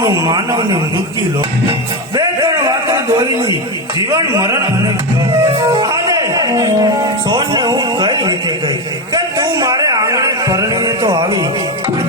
માનવું માનવની મૃત્યુ લો બે ત્રણ વાતો દોરીની જીવન મરણ અને આજે સોનને હું કઈ રીતે કહી કે તું મારે આંગણે પરણીને તો આવી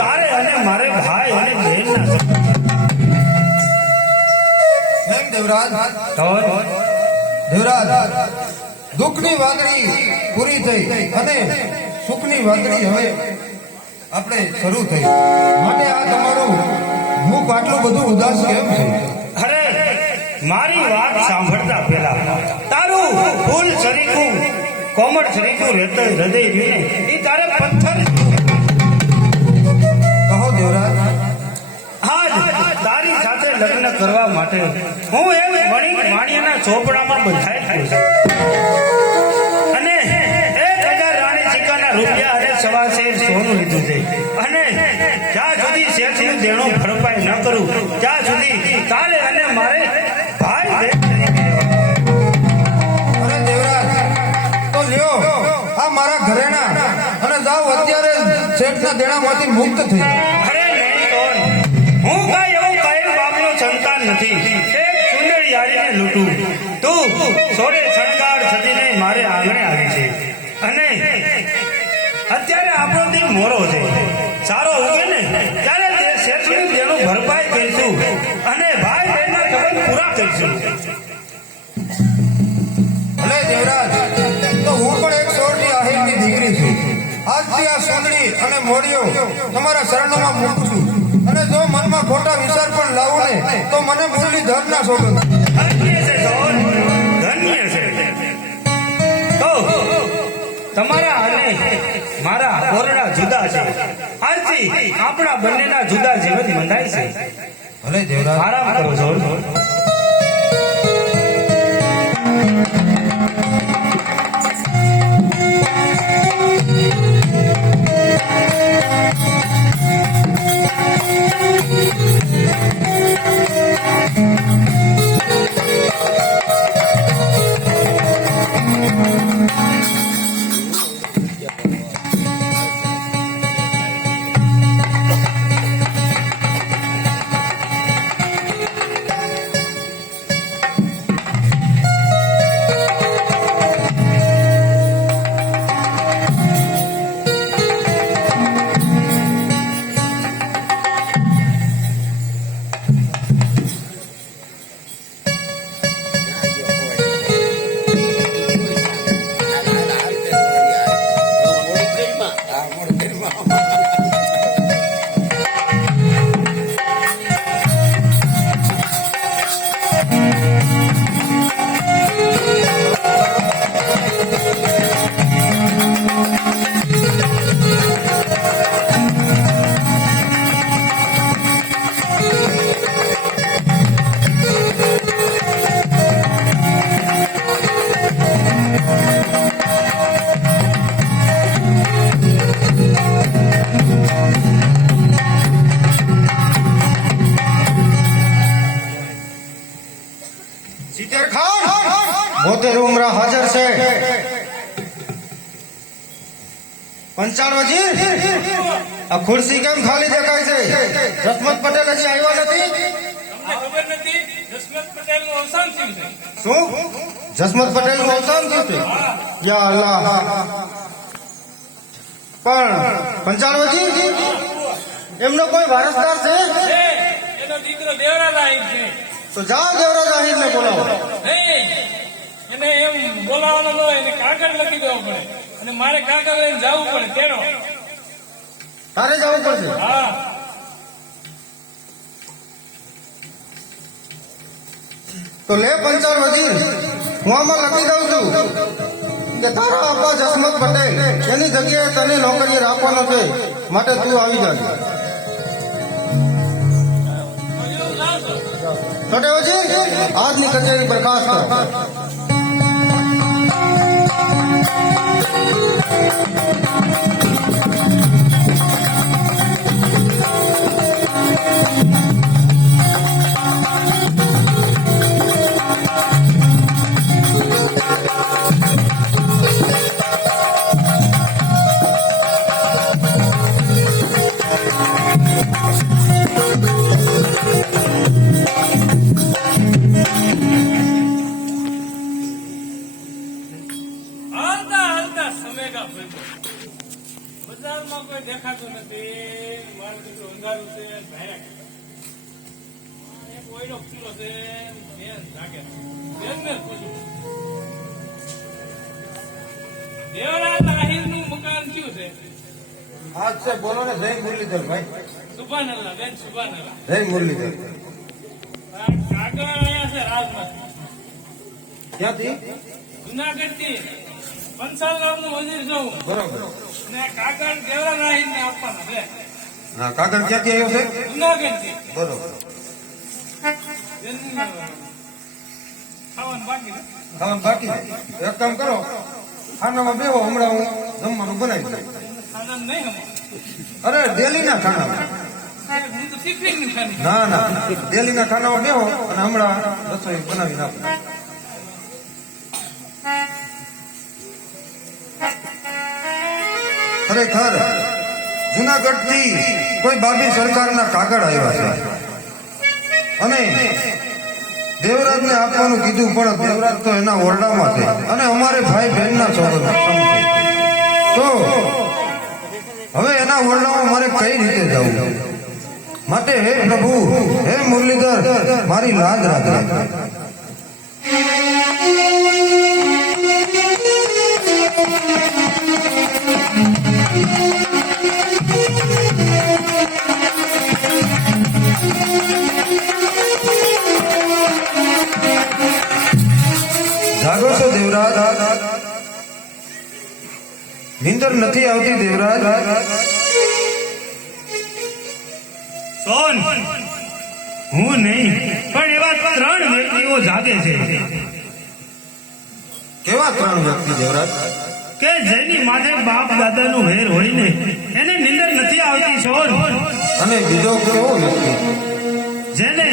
તારે અને મારે ભાઈ અને બહેનના દેવરાજ દુઃખની વાદળી પૂરી થઈ અને સુખની વાદળી હવે આપણે શરૂ થઈ માટે આ તમારું મુખ આટલું બધું ઉદાસ કેમ છે? અરે મારી વાત સાંભળતા પેલા તારું ફૂલ સરીકું કોમળ સરીકું હૃદય રીને એ તારે પથ્થર કહો દેવરાજ. આજ તારી સાથે લગ્ન કરવા માટે હું એમ વાણિયાના ચોપડામાં બંધાઈ ગયો છું અને 1000 રાણી સિક્કાના રૂપિયા અને 1.25 શેર સોનું લીધું છે અને જ્યાં સુધી શેઠનું દેણું ભરપાઈ ન કરું ત્યાં સુધી તારે અને મારે ભાઈ અરે દેવરાજ તો લ્યો આ મારા ઘરેણા અને જાઓ અત્યારે શેઠના દેણામાંથી મુક્ત થઈ. અરે નહીં કોણ હું કાંઈ એવો કાયમ બાપનો સંતાન નથી એક સુંદર યારીને લૂંટું તું સોળે છણગાર છતીને મારે આંગણે આવી છે અને અત્યારે આપણો દિન મોરો છે સારો ઉગે ને ત્યારે તે શેઠનું દેણું ભરપાઈ કરીશું અને ભાઈ બહેનના સંબંધ પૂરા કરીશું. ભલે દેવરાજ તો હું પણ એક સોળની આહિરની દીકરી છું. આજથી આ સુંદરી અને મોડિયો તમારા શરણોમાં મૂકું છું અને જો મનમાં ખોટા વિચાર પણ લાવું ને તો મને મુરલી ધર ના સોગંદ. ધન્ય છે સોન, ધન્ય છે. તો તમારા અને મારા ઓરડા જુદા છે આજથી આપણા બંનેના જુદા જીવન બંધાય છે. ભલે દેવરાજ આરામ કરો છો. બોતેર ઉમરા હાજર છે. પંચાણ વજીર આ ખુરશી કેમ ખાલી દેખાય છે? જસમત પટેલ હજી આવ્યો નથી? ખબર નથી. જસમત પટેલનું અવસાન થયું છે. શું જસમત પટેલનું અવસાન થયું છે? યા અલ્લાહ. પણ પંચાણ વજીર એમનો કોઈ વારસદાર છે? એનો દીકરો દેવરાજ આહિર છે. તો જાઓ દેવરાજ આહિરને બોલાવો. નહીં, એને એમ બોલાવવાનો ન હોય, એને કાગળ લખી દેવો પડે અને મારે કાગળ લઈને જવું પડે તેનો. તારે જવું પડશે. હા, તો લે પંચાણ વજીર હું આમાં લખી દઉં છું કે તારા અબ્બા જસમત પટેલ એની જગ્યાએ તને નોકરી રાખવાનો છે માટે તું આવી જાય. છોટે વજીર આજની કચેરી બરખાસ્ત કર. બજારમાં કોઈ દેખાતું નથી. મારો દીકરો અંધારું છે, ભાયા એક ઓયડો ખુલ્લો છે, બેન જાગે. બેનને જ પૂછું. દેવરાજ આહિરનું મકાન કયું છે? આજ છે બોલો ને જય મુરલીધર ભાઈ. સુભાનઅલ્લાહ, બેન સુભાનઅલ્લાહ. જય મુરલીધર. આ કાગળ આયા છે રાજમાં. ક્યાંથી? જુનાગઢથી પંચાલ ગામનો વજીર છું. બરોબર. અને કાગળ દેવરાજ આહિરને આપવાના છે. હા, કાગળ ક્યાંથી આવ્યો છે? જુનાગઢથી. બરોબર. ખાવાનું બાકી ને? ખાવાનું બાકી છે. એક કામ કરો, ખાનામાં બેહો, હમણાં હું જમવાનું બનાવી દઉં. આનંદ નહીં હમણાં. અરે ડેલીના ખાનામાં. હું તો ટિફિન નહીં ખાની. ના ના, ડેલીના ખાનામાં બેહો અને હમણાં રસોઈ બનાવી નાખો. ખરેખર જુનાગઢથી કોઈ બાબી સરકારના કાગળ આવ્યા છે અને દેવરાજને આપવાનું કીધું, પણ દેવરાજ તો એના ઓરડામાં છે અને અમારે ભાઈ બહેનના સંબંધ છે. તો હવે એના ઓરડામાં મારે કઈ રીતે જવું? માટે હે પ્રભુ, હે મુરલીધર, મારી લાજ રાખે. જાગો છો દેવરાજ? નીંદર નથી આવતી દેવરાજ? સોન, હું નહીં, પણ એવા 3 વ્યક્તિઓ જાગે છે કેવા 3 વ્યક્તિ દેવરાજ? કે જેની માથે બાપ દાદાનું વેર હોય ને એને નીંદર નથી આવતી. સોન, અને બીજો કેવો વ્યક્તિ? જેને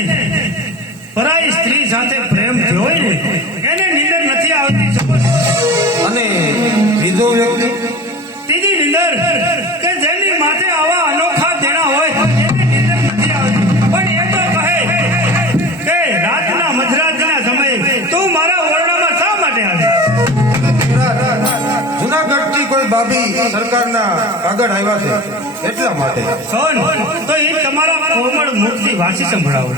પરાઈ સ્ત્રી સાથે પ્રેમ થયો હોય ને એને નીંદર નથી આવતી. અને ત્રીજો વ્યક્તિ? ત્રીજી નીંદર કે જેની માથે આવા અનોખા દેણા હોય એને નીંદર નથી આવતી. પણ એ તો કહે કે રાતના મધરાતના સમયે તું મારા ઓરડામાં શા માટે આવે? જુનાગઢથી કોઈ બાબી સરકારના કાગળ આવ્યા છે એટલા માટે. સોન, તો એ તમારા કોમળ મુખથી વાંચી સંભળાવો.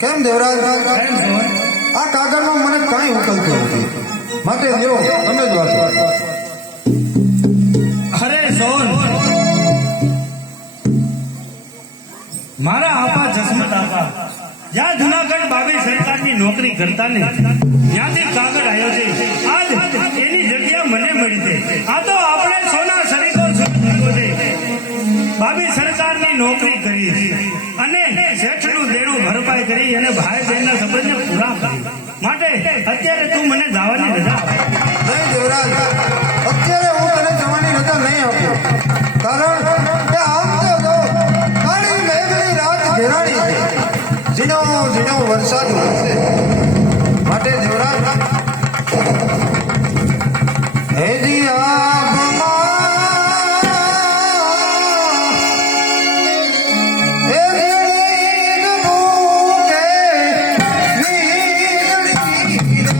કેમ દેવરાજ? આ કાગળમાં મને કાંઈ ઉકલતું નથી, માટે લ્યો તમે જ વાંચો. અરે સોન, મારા આપા જસમત આપા જ્યાં જુનાગઢ બાબી સરકારની નોકરી કરતા ને ત્યાંથી કાગળ આવ્યો છે. આજ એની મળી છે. આ તો આપણે સોના સરીકો છે. ભાભી સરકારની નોકરી કરી અને શેઠનું દેણું ભરપાઈ કરી અને ભાઈ બહેનના સંબંધને પૂરા કરી. માટે અત્યારે તું મને જવાની રજા આપ. નહીં દેવરાજ, અત્યારે હું તને જવાની રજા નહીં આપું. કારણ કે આમ તો જો કાળી મેઘની રાત ઘેરાણી છે. ઝીણો ઝીણો વરસાદ વરસે. માટે દેવરાજ, હેજી આબમાં એ ઝીણી બૂકે વીજળી રે.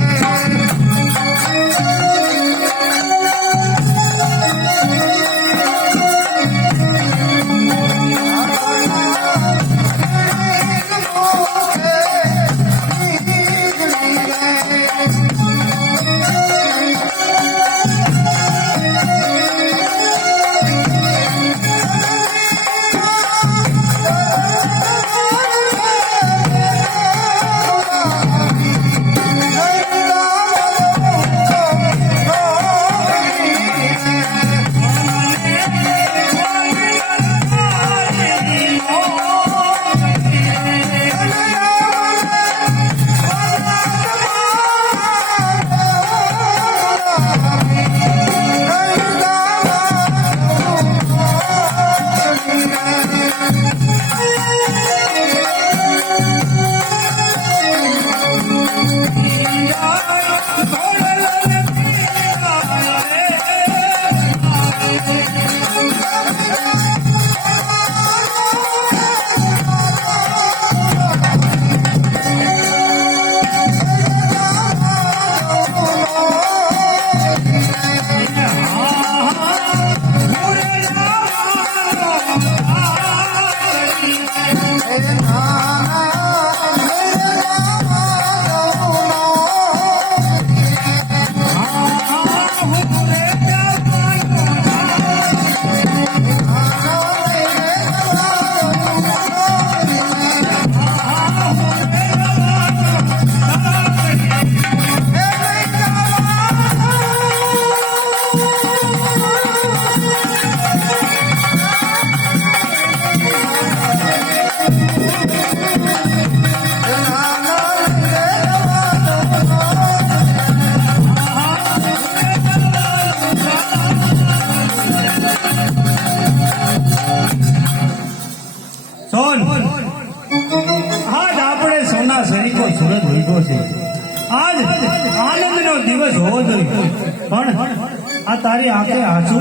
સોન, આજ આપણે સોના સરીકો સુરત લીધો છે. આજ આનંદનો દિવસ હોવો જોઈએ, પણ આ તારી આંખે આંસુ.